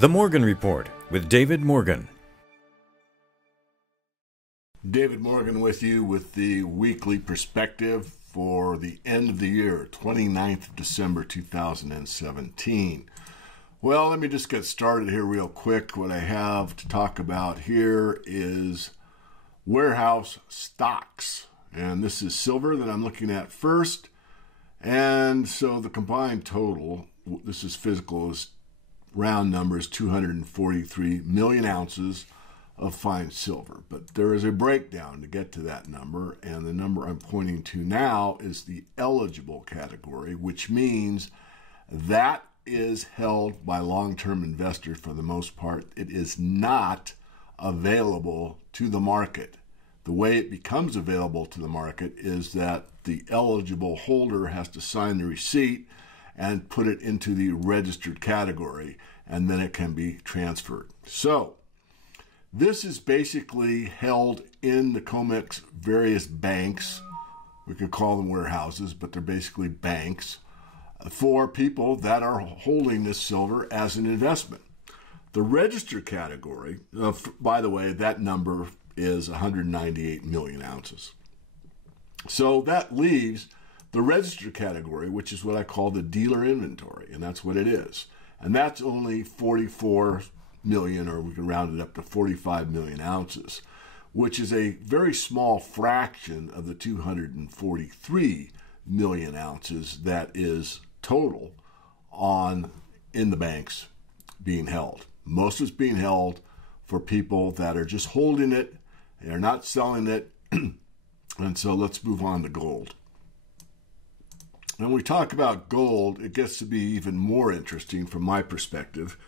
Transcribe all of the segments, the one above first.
The Morgan Report with David Morgan. David Morgan with you with the weekly perspective for the end of the year, 29th of December 2017. Well, let me just get started here real quick. What I have to talk about here is warehouse stocks. And this is silver that I'm looking at first. And so the combined total, this is physical, is round numbers, 243 million ounces of fine silver. But there is a breakdown to get to that number, and the number I'm pointing to now is the eligible category, which means that is held by long-term investors for the most part. It is not available to the market. The way it becomes available to the market is that the eligible holder has to sign the receipt and put it into the registered category, and then it can be transferred. So this is basically held in the COMEX various banks. We could call them warehouses, but they're basically banks for people that are holding this silver as an investment. The registered category, by the way, that number is 198 million ounces. So that leaves the registered category, which is what I call the dealer inventory, and that's what it is. And that's only 44 million, or we can round it up to 45 million ounces, which is a very small fraction of the 243 million ounces that is total in the banks being held. Most of it's being held for people that are just holding it, they're not selling it. And so let's move on to gold. When we talk about gold, it gets to be even more interesting from my perspective,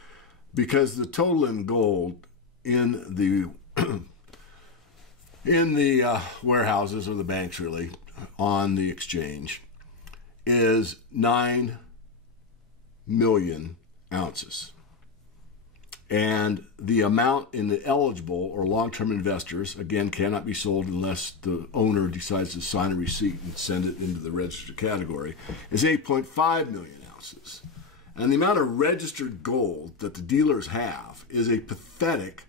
because the total in gold in the warehouses, or the banks really, on the exchange is 9 million ounces. And the amount in the eligible or long-term investors, again, cannot be sold unless the owner decides to sign a receipt and send it into the registered category, is 8.5 million ounces. And the amount of registered gold that the dealers have is a pathetic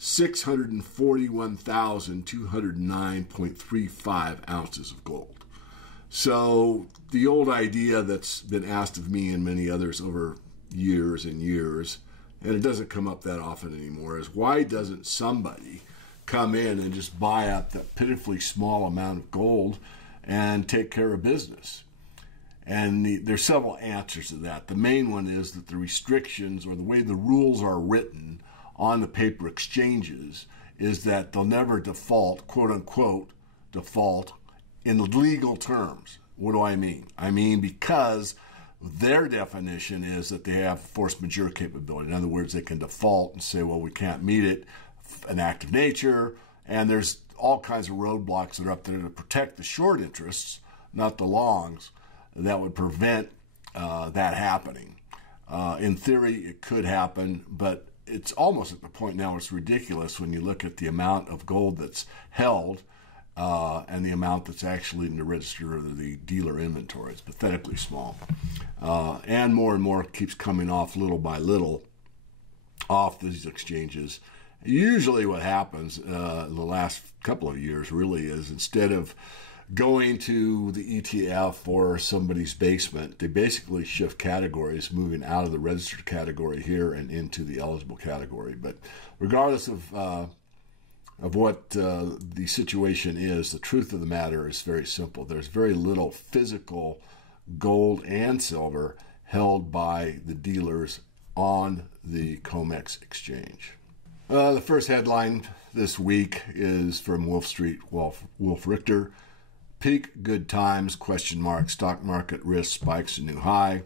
641,209.35 ounces of gold. So the old idea that's been asked of me and many others over years and years, and it doesn't come up that often anymore, is why doesn't somebody come in and just buy up that pitifully small amount of gold and take care of business? And there's several answers to that. The main one is that the restrictions, or the way the rules are written on the paper exchanges, is that they'll never default, quote unquote, default in legal terms. What do I mean? I mean because their definition is that they have force majeure capability. In other words, they can default and say, well, we can't meet it, an act of nature, and there's all kinds of roadblocks that are up there to protect the short interests, not the longs, that would prevent that happening. In theory, it could happen, but it's almost at the point now it's ridiculous when you look at the amount of gold that's held and the amount that's actually in the register of the dealer inventory. It's pathetically small. And more keeps coming off little by little off these exchanges. Usually what happens in the last couple of years really is, instead of going to the ETF or somebody's basement, they basically shift categories, moving out of the registered category here and into the eligible category. But regardless of what the situation is, the truth of the matter is very simple. There's very little physical gold and silver held by the dealers on the COMEX exchange. The first headline this week is from Wolf Street, Wolf Richter. Peak good times, ? Stock market risk spikes a new high.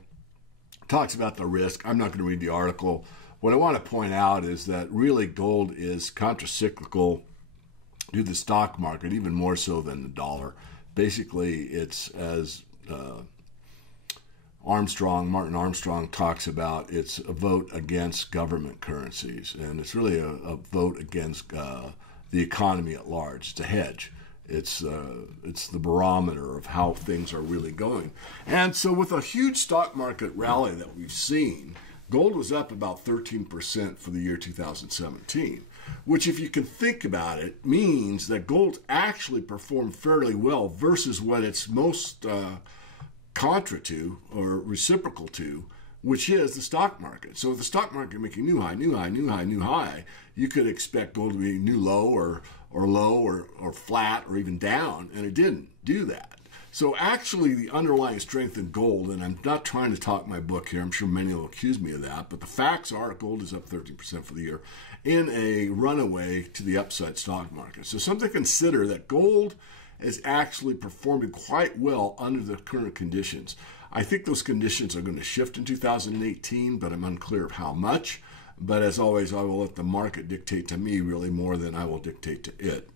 Talks about the risk. I'm not going to read the article. What I want to point out is that really gold is contracyclical to the stock market, even more so than the dollar. Basically, it's as Martin Armstrong talks about, it's a vote against government currencies, and it's really a vote against the economy at large. It's a hedge. It's the barometer of how things are really going. And so with a huge stock market rally that we've seen, gold was up about 13% for the year 2017, which, if you can think about it, means that gold actually performed fairly well versus what it's most contra to or reciprocal to, which is the stock market. So if the stock market making new high, new high, new high, new high, you could expect gold to be new low or flat or even down, and it didn't do that. So actually the underlying strength in gold, and I'm not trying to talk my book here, I'm sure many will accuse me of that, but the facts are gold is up 13% for the year in a runaway to the upside stock market. So something to consider that gold is actually performing quite well under the current conditions. I think those conditions are going to shift in 2018, but I'm unclear of how much. But as always, I will let the market dictate to me really more than I will dictate to it.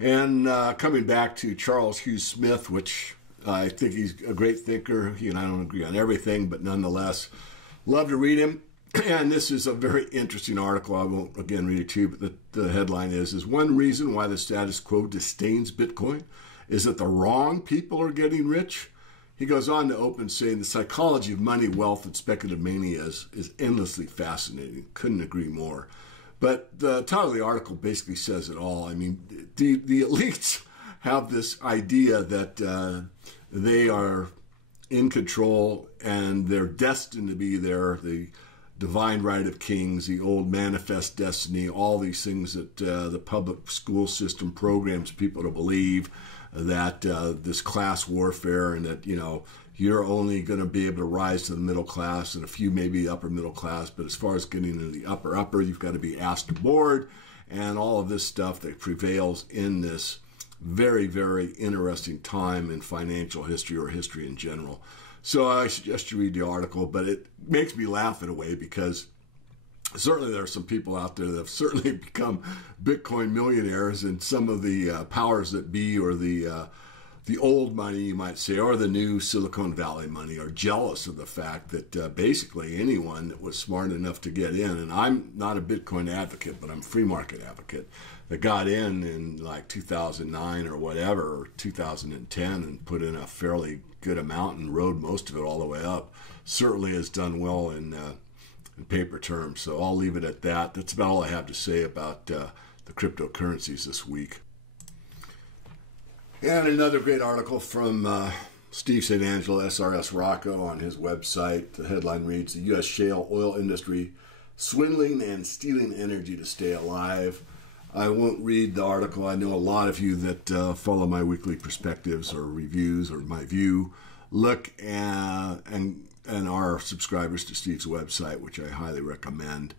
And coming back to Charles Hughes Smith, which I think he's a great thinker. He and I don't agree on everything, but nonetheless, love to read him. And this is a very interesting article. I won't, again, read it to you, but the headline is one reason why the status quo disdains Bitcoin is that the wrong people are getting rich. He goes on to open saying the psychology of money, wealth, and speculative mania is endlessly fascinating. Couldn't agree more. But the title of the article basically says it all. I mean, the elites have this idea that they are in control and they're destined to be there, the divine right of kings, the old manifest destiny, all these things that the public school system programs people to believe, that this class warfare and that, you're only going to be able to rise to the middle class and a few maybe upper middle class. But as far as getting into the upper, you've got to be asked aboard and all of this stuff that prevails in this very, very interesting time in financial history or history in general. So I suggest you read the article, but it makes me laugh in a way because certainly there are some people out there that have certainly become Bitcoin millionaires, and some of the powers that be, or the old money, you might say, or the new Silicon Valley money, are jealous of the fact that basically anyone that was smart enough to get in, and I'm not a Bitcoin advocate, but I'm a free market advocate, that got in like 2009 or whatever, or 2010, and put in a fairly good amount and rode most of it all the way up, certainly has done well in paper terms. So I'll leave it at that. That's about all I have to say about the cryptocurrencies this week. And another great article from Steve St. Angelo, SRS Rocco, on his website. The headline reads, "The U.S. shale oil industry swindling and stealing energy to stay alive." I won't read the article. I know a lot of you that follow my weekly perspectives or reviews or my view look and are subscribers to Steve's website, which I highly recommend.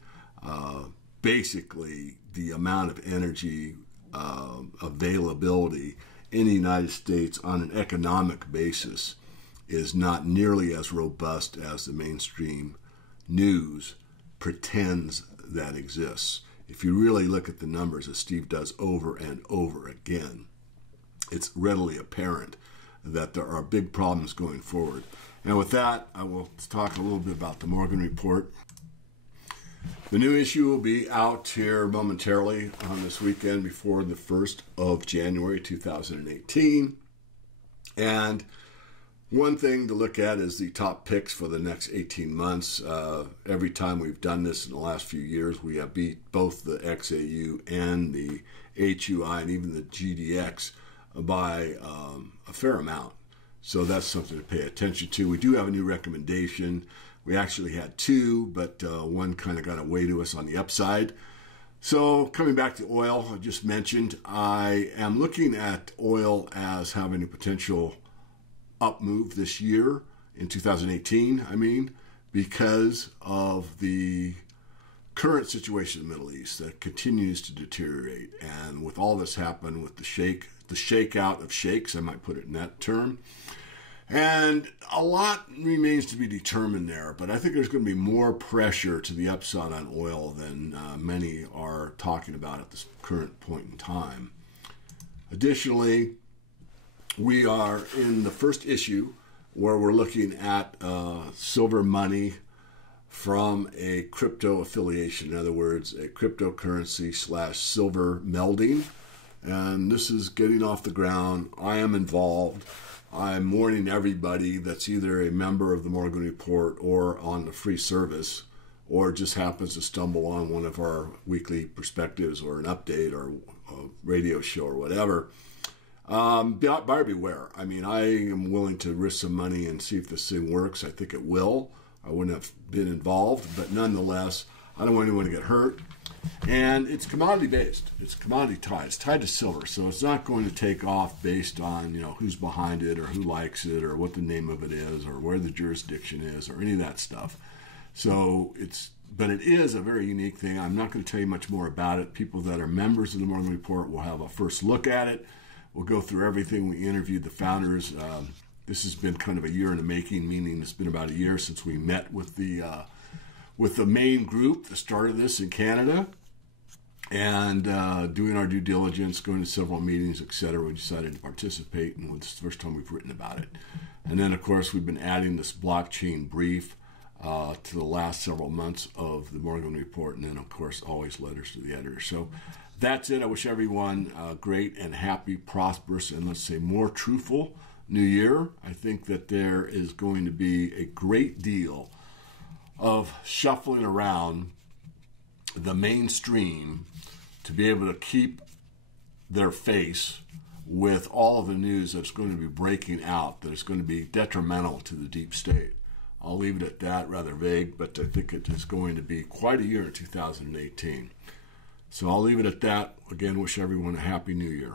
Basically, the amount of energy availability in the United States on an economic basis is not nearly as robust as the mainstream news pretends that exists. If you really look at the numbers, as Steve does over and over again, it's readily apparent that there are big problems going forward. And with that, I will talk a little bit about the Morgan Report. The new issue will be out here momentarily on this weekend before the 1st of January 2018. And one thing to look at is the top picks for the next 18 months. Every time we've done this in the last few years, we have beat both the XAU and the HUI and even the GDX by a fair amount. So that's something to pay attention to. We do have a new recommendation. We actually had two, but one kind of got away to us on the upside. So coming back to oil, I just mentioned, I am looking at oil as having a potential up move this year in 2018, because of the current situation in the Middle East that continues to deteriorate. And with all this happened with the shakeout of shakes, I might put it in that term. And a lot remains to be determined there, but I think there's going to be more pressure to the upside on oil than many are talking about at this current point in time. Additionally, we are in the first issue where we're looking at silver money from a crypto affiliation. In other words, a cryptocurrency / silver melding. And this is getting off the ground. I am involved. I'm warning everybody that's either a member of the Morgan Report or on the free service, or just happens to stumble on one of our weekly perspectives or an update or a radio show or whatever. Buyer beware. I mean, I am willing to risk some money and see if this thing works. I think it will. I wouldn't have been involved, but nonetheless, I don't want anyone to get hurt. And it's commodity based. It's commodity tied. It's tied to silver, so it's not going to take off based on who's behind it or who likes it or what the name of it is or where the jurisdiction is or any of that stuff. So but it is a very unique thing. I'm not going to tell you much more about it. People that are members of the Morgan Report will have a first look at it. We'll go through everything. We interviewed the founders. This has been kind of a year in the making, meaning it's been about a year since we met with the main group that started this in Canada, and doing our due diligence, going to several meetings, etc. We decided to participate, and it's the first time we've written about it. And then, of course, we've been adding this blockchain brief to the last several months of the Morgan Report, and then, of course, always letters to the editor. So that's it. I wish everyone a great and happy, prosperous, and let's say more truthful New Year. I think that there is going to be a great deal of shuffling around the mainstream to be able to keep their face with all of the news that's going to be breaking out that is going to be detrimental to the deep state. I'll leave it at that, rather vague, but I think it is going to be quite a year in 2018. So I'll leave it at that. Again, wish everyone a happy new year.